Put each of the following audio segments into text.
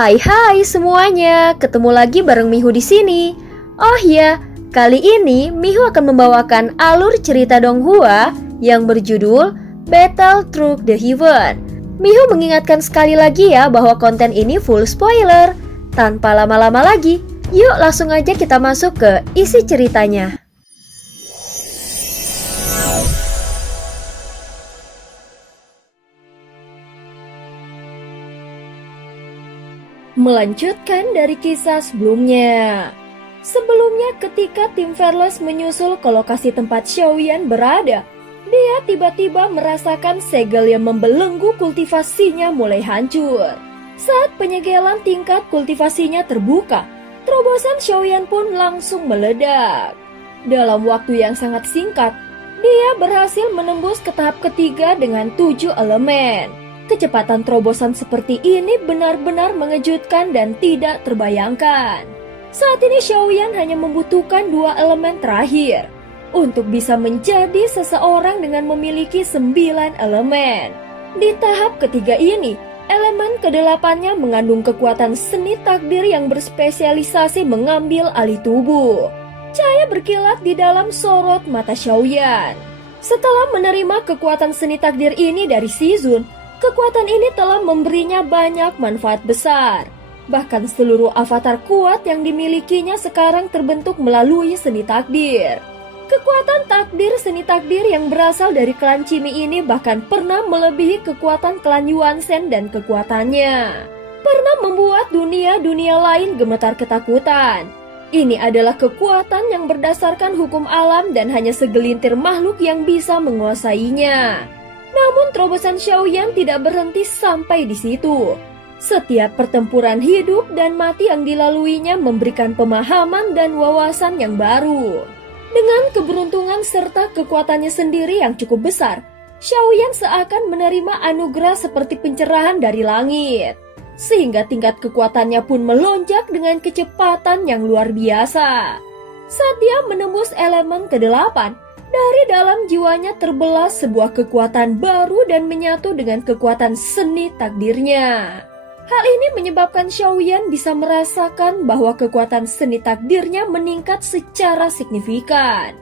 Hai semuanya, ketemu lagi bareng Mihu di sini. Oh ya, kali ini Mihu akan membawakan alur cerita Donghua yang berjudul Battle Through the Heaven. Mihu mengingatkan sekali lagi ya bahwa konten ini full spoiler. Tanpa lama-lama lagi, yuk langsung aja kita masuk ke isi ceritanya. Melanjutkan dari kisah sebelumnya. Sebelumnya ketika tim Fearless menyusul ke lokasi tempat Xiaoyan berada, dia tiba-tiba merasakan segel yang membelenggu kultivasinya mulai hancur. Saat penyegelan tingkat kultivasinya terbuka, terobosan Xiaoyan pun langsung meledak. Dalam waktu yang sangat singkat, dia berhasil menembus ke tahap ketiga dengan 7 elemen. Kecepatan terobosan seperti ini benar-benar mengejutkan dan tidak terbayangkan. Saat ini Xiaoyan hanya membutuhkan 2 elemen terakhir untuk bisa menjadi seseorang dengan memiliki 9 elemen. Di tahap ketiga ini, elemen ke-8-nya mengandung kekuatan seni takdir yang berspesialisasi mengambil alih tubuh. Cahaya berkilat di dalam sorot mata Xiaoyan. Setelah menerima kekuatan seni takdir ini dari Shizun, kekuatan ini telah memberinya banyak manfaat besar. Bahkan seluruh avatar kuat yang dimilikinya sekarang terbentuk melalui seni takdir. Kekuatan takdir seni takdir yang berasal dari klan Cimi ini bahkan pernah melebihi kekuatan klan Yuansen dan kekuatannya. Pernah membuat dunia-dunia lain gemetar ketakutan. Ini adalah kekuatan yang berdasarkan hukum alam dan hanya segelintir makhluk yang bisa menguasainya. Namun terobosan Xiaoyan tidak berhenti sampai di situ. Setiap pertempuran hidup dan mati yang dilaluinya memberikan pemahaman dan wawasan yang baru. Dengan keberuntungan serta kekuatannya sendiri yang cukup besar, Xiaoyan seakan menerima anugerah seperti pencerahan dari langit. Sehingga tingkat kekuatannya pun melonjak dengan kecepatan yang luar biasa. Saat dia menembus elemen ke-8, dari dalam jiwanya terbelah sebuah kekuatan baru dan menyatu dengan kekuatan seni takdirnya. Hal ini menyebabkan Xiaoyan bisa merasakan bahwa kekuatan seni takdirnya meningkat secara signifikan.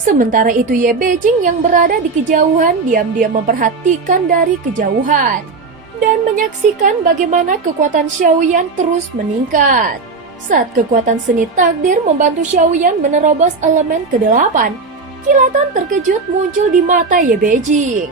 Sementara itu Ye Beijing yang berada di kejauhan diam-diam memperhatikan dari kejauhan dan menyaksikan bagaimana kekuatan Xiaoyan terus meningkat. Saat kekuatan seni takdir membantu Xiaoyan menerobos elemen ke-8, kilatan terkejut muncul di mata Ye Beijing.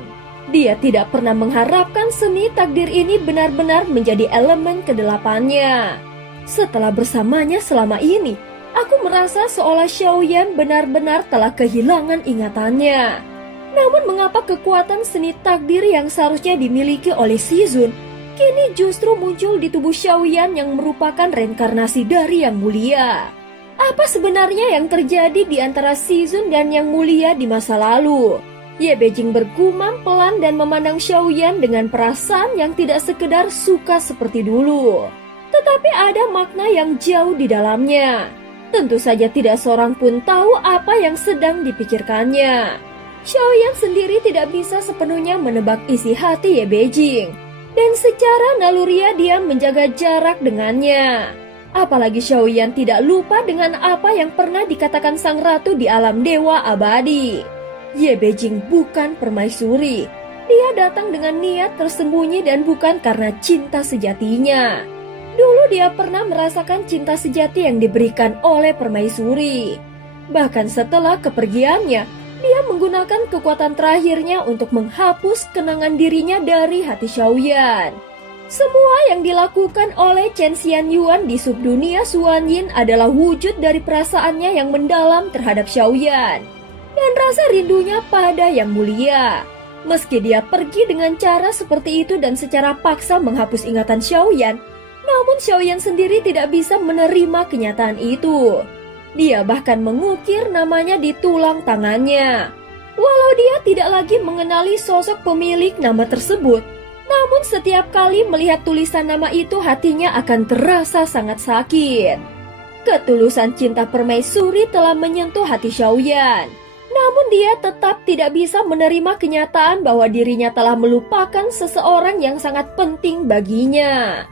Dia tidak pernah mengharapkan seni takdir ini benar-benar menjadi elemen ke-8-nya. Setelah bersamanya selama ini, aku merasa seolah Xiaoyan benar-benar telah kehilangan ingatannya. Namun mengapa kekuatan seni takdir yang seharusnya dimiliki oleh Shizun kini justru muncul di tubuh Xiaoyan yang merupakan reinkarnasi dari Yang Mulia? Apa sebenarnya yang terjadi di antara Shizun dan Yang Mulia di masa lalu? Ye Beijing bergumam pelan dan memandang Xiaoyan dengan perasaan yang tidak sekedar suka seperti dulu. Tetapi ada makna yang jauh di dalamnya. Tentu saja tidak seorang pun tahu apa yang sedang dipikirkannya. Xiaoyan sendiri tidak bisa sepenuhnya menebak isi hati Ye Beijing. Dan secara naluriah dia menjaga jarak dengannya. Apalagi Xiaoyan tidak lupa dengan apa yang pernah dikatakan sang ratu di alam dewa abadi. Ye Beijing bukan permaisuri. Dia datang dengan niat tersembunyi dan bukan karena cinta sejatinya. Dulu dia pernah merasakan cinta sejati yang diberikan oleh permaisuri. Bahkan setelah kepergiannya, dia menggunakan kekuatan terakhirnya untuk menghapus kenangan dirinya dari hati Xiaoyan. Semua yang dilakukan oleh Chen Xianyuan di subdunia Suanyin adalah wujud dari perasaannya yang mendalam terhadap Xiaoyan dan rasa rindunya pada Yang Mulia. Meski dia pergi dengan cara seperti itu dan secara paksa menghapus ingatan Xiaoyan, namun Xiaoyan sendiri tidak bisa menerima kenyataan itu. Dia bahkan mengukir namanya di tulang tangannya. Walau dia tidak lagi mengenali sosok pemilik nama tersebut, namun setiap kali melihat tulisan nama itu hatinya akan terasa sangat sakit. Ketulusan cinta permaisuri telah menyentuh hati Xiaoyan. Namun dia tetap tidak bisa menerima kenyataan bahwa dirinya telah melupakan seseorang yang sangat penting baginya.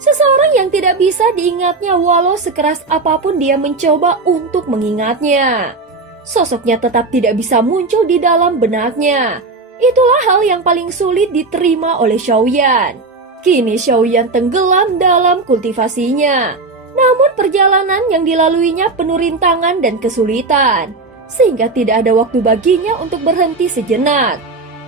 Seseorang yang tidak bisa diingatnya walau sekeras apapun dia mencoba untuk mengingatnya. Sosoknya tetap tidak bisa muncul di dalam benaknya. Itulah hal yang paling sulit diterima oleh Xiaoyan. Kini Xiaoyan tenggelam dalam kultivasinya. Namun perjalanan yang dilaluinya penuh rintangan dan kesulitan, sehingga tidak ada waktu baginya untuk berhenti sejenak.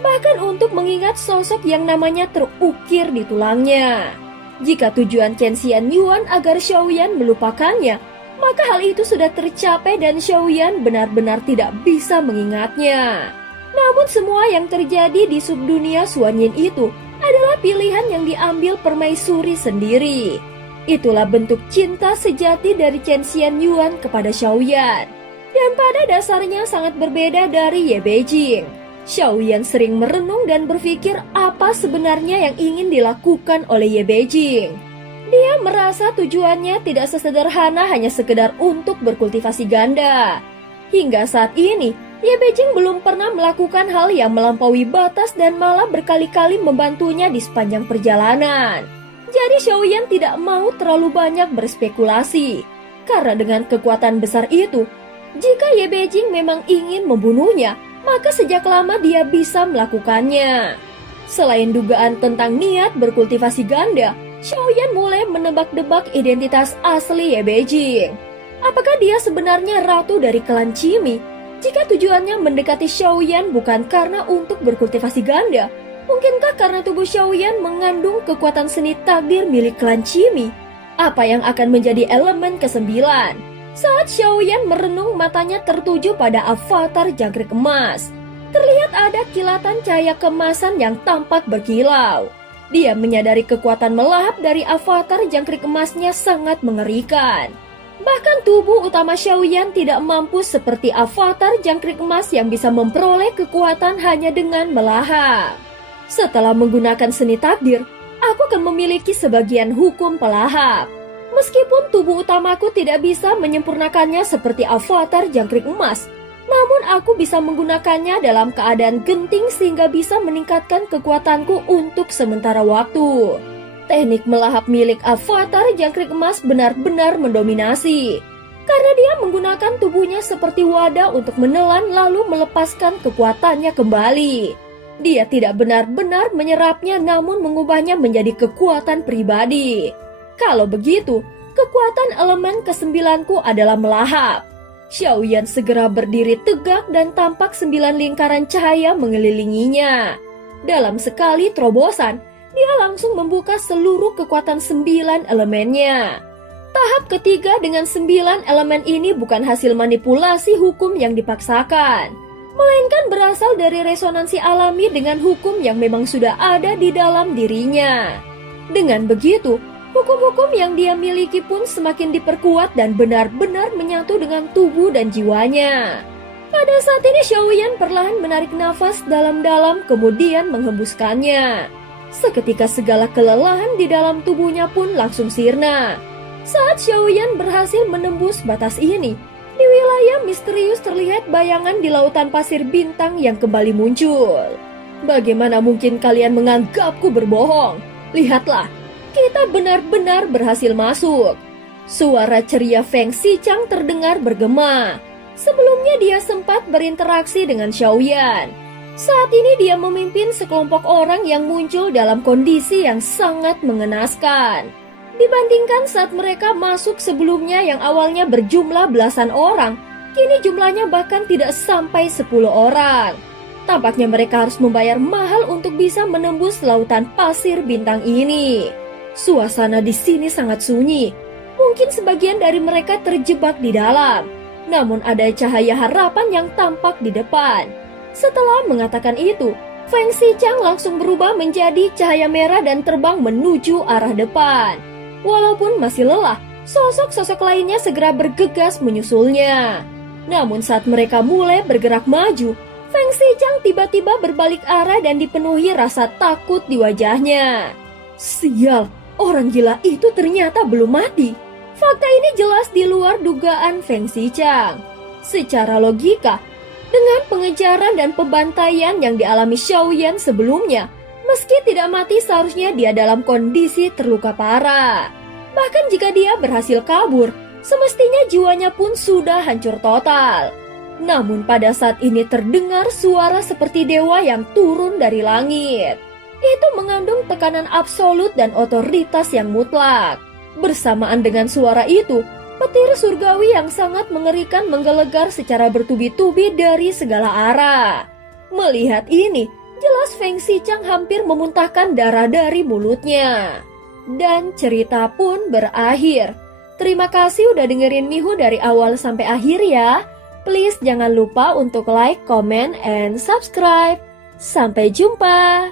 Bahkan untuk mengingat sosok yang namanya terukir di tulangnya. Jika tujuan Chen Xianyuan agar Xiaoyan melupakannya, maka hal itu sudah tercapai dan Xiaoyan benar-benar tidak bisa mengingatnya. Namun semua yang terjadi di subdunia Xuanyin itu adalah pilihan yang diambil permaisuri sendiri. Itulah bentuk cinta sejati dari Chen Xianyuan kepada Xiaoyan. Dan pada dasarnya sangat berbeda dari Ye Beijing. Xiaoyan sering merenung dan berpikir apa sebenarnya yang ingin dilakukan oleh Ye Beijing. Dia merasa tujuannya tidak sesederhana hanya sekedar untuk berkultivasi ganda. Hingga saat ini, Ye Beijing belum pernah melakukan hal yang melampaui batas dan malah berkali-kali membantunya di sepanjang perjalanan. Jadi Xiaoyan tidak mau terlalu banyak berspekulasi. Karena dengan kekuatan besar itu, jika Ye Beijing memang ingin membunuhnya, maka sejak lama dia bisa melakukannya. Selain dugaan tentang niat berkultivasi ganda, Xiaoyan mulai menebak-debak identitas asli Ye Beijing. Apakah dia sebenarnya ratu dari klan Qimi? Jika tujuannya mendekati Xiaoyan bukan karena untuk berkultivasi ganda, mungkinkah karena tubuh Xiaoyan mengandung kekuatan seni takdir milik klan Qimi? Apa yang akan menjadi elemen ke-9? Saat Xiaoyan merenung, matanya tertuju pada avatar jangkrik emas. Terlihat ada kilatan cahaya kemasan yang tampak berkilau. Dia menyadari kekuatan melahap dari avatar jangkrik emasnya sangat mengerikan. Bahkan tubuh utama Xiaoyan tidak mampu seperti avatar jangkrik emas yang bisa memperoleh kekuatan hanya dengan melahap. Setelah menggunakan seni takdir, aku akan memiliki sebagian hukum pelahap. Meskipun tubuh utamaku tidak bisa menyempurnakannya seperti avatar jangkrik emas, namun aku bisa menggunakannya dalam keadaan genting sehingga bisa meningkatkan kekuatanku untuk sementara waktu. Teknik melahap milik avatar jangkrik emas benar-benar mendominasi. Karena dia menggunakan tubuhnya seperti wadah untuk menelan lalu melepaskan kekuatannya kembali. Dia tidak benar-benar menyerapnya namun mengubahnya menjadi kekuatan pribadi. Kalau begitu, kekuatan elemen ke-9ku adalah melahap. Xiaoyan segera berdiri tegak dan tampak 9 lingkaran cahaya mengelilinginya. Dalam sekali terobosan, dia langsung membuka seluruh kekuatan 9 elemennya. Tahap ketiga dengan 9 elemen ini bukan hasil manipulasi hukum yang dipaksakan, melainkan berasal dari resonansi alami dengan hukum yang memang sudah ada di dalam dirinya. Dengan begitu, hukum-hukum yang dia miliki pun semakin diperkuat dan benar-benar menyatu dengan tubuh dan jiwanya. Pada saat ini Xiaoyan perlahan menarik nafas dalam-dalam kemudian menghembuskannya. Seketika segala kelelahan di dalam tubuhnya pun langsung sirna. Saat Xiaoyan berhasil menembus batas ini, di wilayah misterius terlihat bayangan di lautan pasir bintang yang kembali muncul. Bagaimana mungkin kalian menganggapku berbohong? Lihatlah. Kita benar-benar berhasil masuk. Suara ceria Feng Xichang terdengar bergema. Sebelumnya dia sempat berinteraksi dengan Xiaoyan. Saat ini dia memimpin sekelompok orang yang muncul dalam kondisi yang sangat mengenaskan. Dibandingkan saat mereka masuk sebelumnya yang awalnya berjumlah belasan orang, kini jumlahnya bahkan tidak sampai 10 orang. Tampaknya mereka harus membayar mahal untuk bisa menembus lautan pasir bintang ini. Suasana di sini sangat sunyi. Mungkin sebagian dari mereka terjebak di dalam. Namun ada cahaya harapan yang tampak di depan. Setelah mengatakan itu, Feng Xichang langsung berubah menjadi cahaya merah dan terbang menuju arah depan. Walaupun masih lelah, sosok-sosok lainnya segera bergegas menyusulnya. Namun saat mereka mulai bergerak maju, Feng Xichang tiba-tiba berbalik arah dan dipenuhi rasa takut di wajahnya. Sial! Orang gila itu ternyata belum mati. Fakta ini jelas di luar dugaan Feng Xichang. Secara logika, dengan pengejaran dan pembantaian yang dialami Xiaoyan sebelumnya, Meski tidak mati, seharusnya dia dalam kondisi terluka parah. Bahkan jika dia berhasil kabur, semestinya jiwanya pun sudah hancur total. Namun pada saat ini terdengar suara seperti dewa yang turun dari langit. Itu mengandung tekanan absolut dan otoritas yang mutlak. Bersamaan dengan suara itu, petir surgawi yang sangat mengerikan menggelegar secara bertubi-tubi dari segala arah. Melihat ini, jelas Feng Xichang hampir memuntahkan darah dari mulutnya. Dan cerita pun berakhir. Terima kasih udah dengerin Mihu dari awal sampai akhir ya. Please jangan lupa untuk like, comment, and subscribe. Sampai jumpa.